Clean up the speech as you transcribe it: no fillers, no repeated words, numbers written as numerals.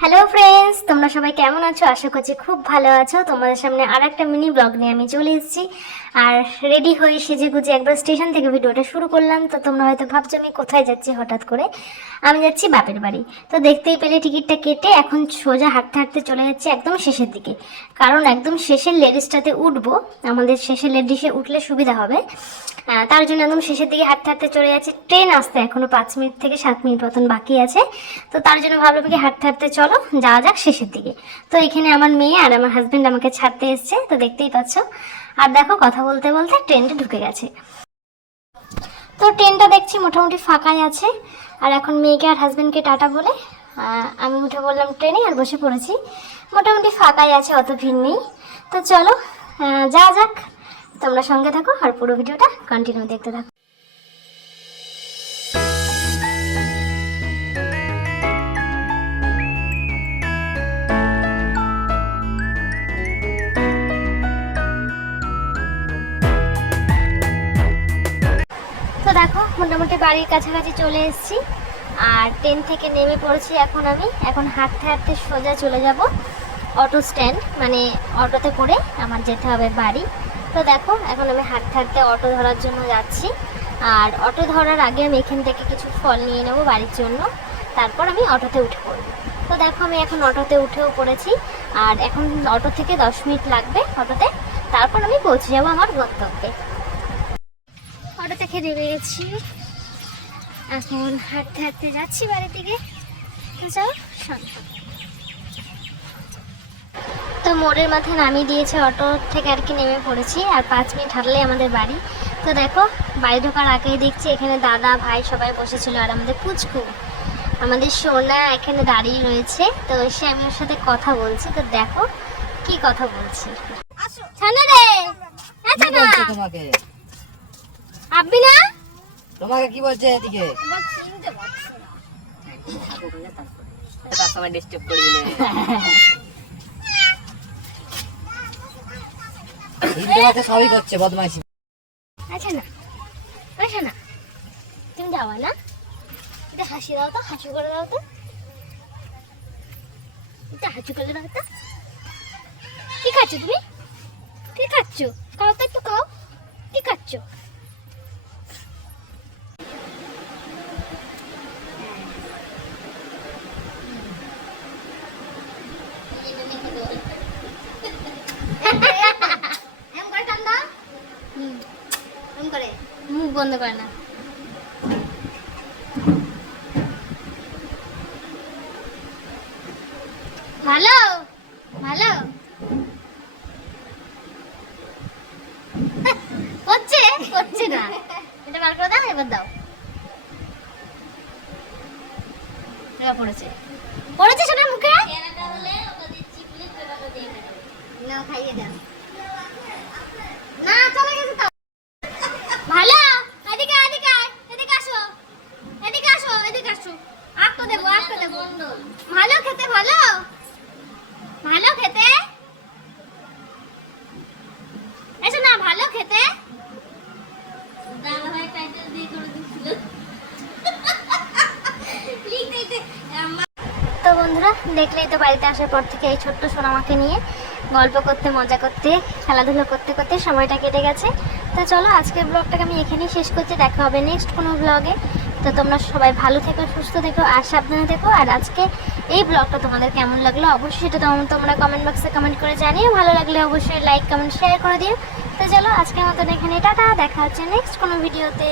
Hello friends, তোমরা সবাই কেমন আছো? আশা করছি খুব ভালো আছো। তোমাদের সামনে আর একটা মিনি ব্লগ নিয়ে আমি চলে এসেছি। আর রেডি হয়ে সেজে গুজে একবার স্টেশন থেকে ভিডিওটা শুরু করলাম। তো তোমরা হয়তো ভাবছো আমি কোথায় যাচ্ছি হঠাৎ করে। আমি যাচ্ছি বাপের বাড়ি। তো দেখতেই পেলে টিকিটটা কেটে এখন সোজা হাঁটতে হাঁটতে চলে যাচ্ছি একদম শেষের দিকে, কারণ একদম শেষের লেডিসটাতে উঠবো। আমাদের শেষের লেডিসে উঠলে সুবিধা হবে। তার জন্য একদম শেষের দিকে হাঁটতে হাঁটতে চলে যাচ্ছে। ট্রেন আসতে এখনো 5 মিনিট থেকে 7 মিনিট মতন বাকি আছে। তো তার জন্য ভাবলাম কি হাঁটতে হাঁটতে চলো যাওয়া যাক শেষের দিকে। তো এখানে আমার মেয়ে আর আমার হাজবেন্ড আমাকে ছাড়তে এসছে, তো দেখতেই পাচ্ছ। আর দেখো কথা বলতে বলতে ট্রেনটা ঢুকে গেছে। তো ট্রেনটা দেখছি মোটামুটি ফাঁকাই আছে। আর এখন মেয়েকে আর হাজবেন্ডকে টাটা বলে আমি উঠে বললাম ট্রেনে আর বসে পড়েছি। মোটামুটি ফাঁকাই আছে, অত ভিড় নেই। তো চলো যাওয়া যাক। তোমরা সঙ্গে থাকো আর পুরো ভিডিওটা কন্টিনিউ দেখতে থাকো। তো দেখো মোটামুটি বাড়ির কাছাকাছি চলে এসেছি। আর ট্রেন থেকে নেমে পড়েছি এখন হাঁটতে হাঁটতে সোজা চলে যাব অটো স্ট্যান্ড, মানে অটোতে করে আমার যেতে হবে বাড়ি। তো দেখো এখন আমি হাঁটতে হাঁটতে অটো ধরার জন্য যাচ্ছি। আর অটো ধরার আগে আমি এখান থেকে কিছু ফল নিয়ে নেবো বাড়ির জন্য, তারপর আমি অটোতে উঠে পড়বো। তো দেখো আমি এখন অটোতে উঠেও পড়েছি। আর এখন অটো থেকে 10 মিনিট লাগবে অটোতে, তারপর আমি পৌঁছে যাবো আমার গন্তব্যে। অটো থেকে নেমে গেছি, এখন হাঁটতে হাঁটতে যাচ্ছি বাড়ির দিকে। তো যাও সঙ্গে। তো মোড়ের মাথায় নামিয়ে দিয়েছে, অটো থেকে আর কি নেমে পড়েছি। আর 5 মিনিট হাঁটলেই আমাদের বাড়ি। তো দেখো বাড়ি ঢোকার আগেই দেখছি এখানে দাদা ভাই সবাই বসেছিল, আর আমাদের পুচকু আমাদের সোনা এখানে দাঁড়িয়ে রয়েছে। তো এসে আমি ওর সাথে কথা বলছি। তো দেখো কি কথা বলছি। তোমাকে আব্বি না তোমাকে কি বলছে এদিকে তার সময় ডিস্টার্ব করবি না। তোমাকে সবই করছে বদমাইশি। আচ্ছা না আচ্ছা না, তুমি যাওয়া না, এটা হাসি দাও তো, হাসি করে দাও তো, এটা হাসি করে দাও তো। কি খাচ্ছ তুমি? কি খাচ্ছ? খাও তো একটু খাও। কি খাচ্ছ? মুখ বন্ধ করে না। ভালো ভালো হচ্ছে হচ্ছে না, এটা বার করে দাও, এবার দাও। পড়েছে পড়েছে সোনার মুখে। না খাইয়ে দাও না, চলে গেছে তো। ভালো এদিকে এদিকে এদিকে আসো, এদিকে আসো, এদিকে আসো। আঁকো দেবো আঁকো দেবো। ভালো খেতে, ভালো ভালো খেতে এসো না, ভালো খেতে। দাদা ভাই টাইটেল দিয়ে করে দিচ্ছিল। তো বন্ধুরা দেখলেই তো বাড়িতে আসার পর থেকে এই ছোট্ট সোনামাকে নিয়ে গল্প করতে, মজা করতে, খেলাধুলো করতে করতে সময়টা কেটে গেছে। তো চলো আজকের ব্লগটাকে আমি এখানেই শেষ করছি। দেখা হবে নেক্সট কোনো ব্লগে। তো তোমরা সবাই ভালো থেকো, সুস্থ থেকো আর সাবধানে থেকো। আর আজকে এই ব্লগটা তোমাদের কেমন লাগলো অবশ্যই সেটা তোমরা কমেন্ট বক্সে কমেন্ট করে জানিও। ভালো লাগলে অবশ্যই লাইক কমেন্ট শেয়ার করে দিও। তো চলো আজকের মতন এখানে টাটা, দেখা হচ্ছে নেক্সট কোনো ভিডিওতে।